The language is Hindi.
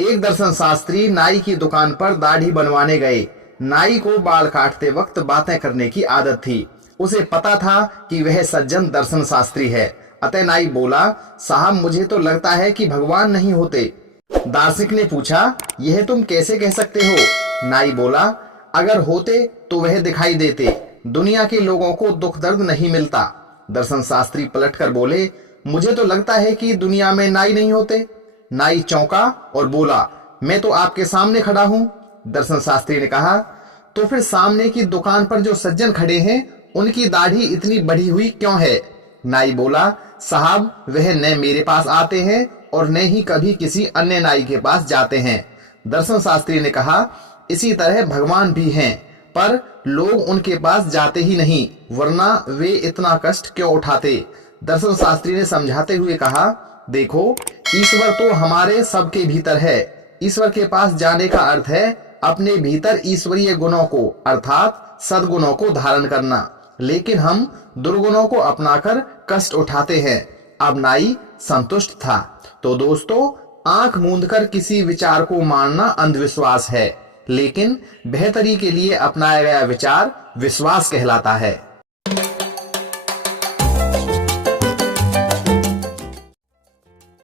एक दर्शन शास्त्री नाई की दुकान पर दाढ़ी बनवाने गए। नाई को बाल काटते वक्त बातें करने की आदत थी। उसे पता था कि वह सज्जन दर्शन शास्त्री है। अतः नाई बोला, साहब मुझे तो लगता है कि भगवान नहीं होते। दार्शनिक ने पूछा, यह तुम कैसे कह सकते हो? नाई बोला, अगर होते तो वह दिखाई देते। दुनिया के लोगों को दुख दर्द नहीं मिलता। दर्शन शास्त्री पलटकर बोले, मुझे तो लगता है कि दुनिया में नाई नहीं होते। नाई चौंका और बोला, मैं तो आपके सामने खड़ा हूं। दर्शन शास्त्री ने कहा, तो फिर सामने की दुकान पर जो सज्जन खड़े हैं उनकी दाढ़ी इतनी बढ़ी हुई क्यों है? नाई बोला, साहब वह न मेरे पास आते हैं और न ही कभी किसी अन्य नाई के पास जाते हैं। दर्शन शास्त्री ने कहा, इसी तरह भगवान भी हैं, पर लोग उनके पास जाते ही नहीं, वरना वे इतना कष्ट क्यों उठाते? दर्शन शास्त्री ने समझाते हुए कहा, देखो ईश्वर तो हमारे सबके भीतर है। ईश्वर के पास जाने का अर्थ है अपने भीतर ईश्वरीय गुणों को अर्थात सद्गुणों को धारण करना, लेकिन हम दुर्गुणों को अपनाकर कष्ट उठाते हैं। अब नाई संतुष्ट था। तो दोस्तों, आंख मूंदकर किसी विचार को मानना अंधविश्वास है, लेकिन बेहतरी के लिए अपनाया गया विचार विश्वास कहलाता है।